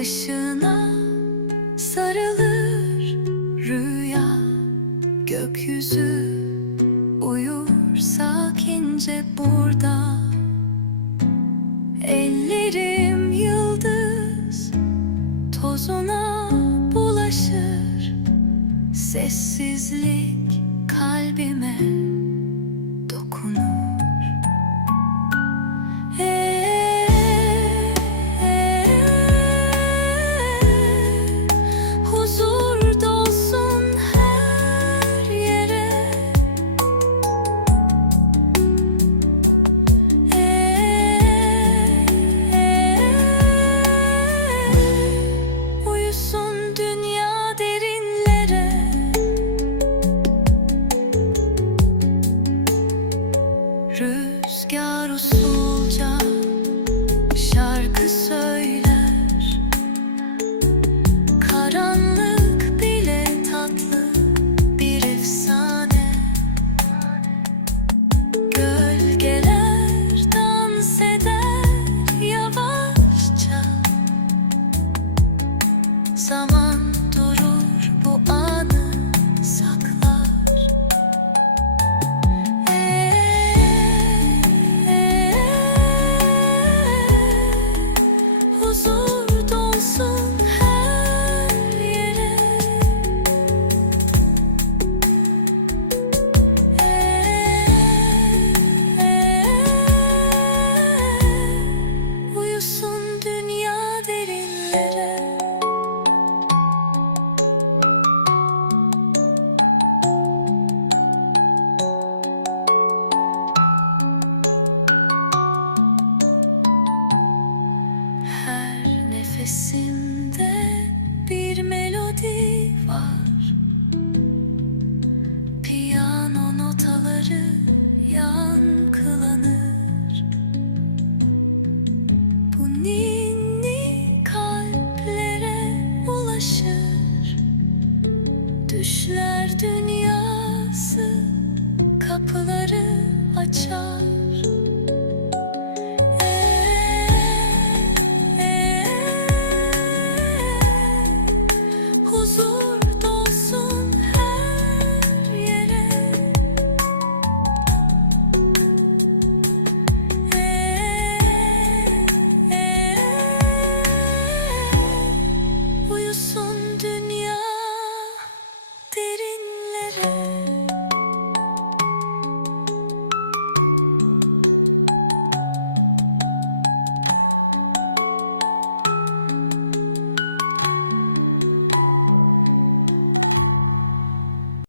Işığına sarılır rüya. Gökyüzü uyur sakince burada. Ellerim yıldız tozuna bulaşır. Sessizlik kalbime. rüzgar usul Nefesimde bir melodi var. Piyano notaları yankılanır. Bu ninni kalplere ulaşır. Düşler dünyası kapıları açar. underneath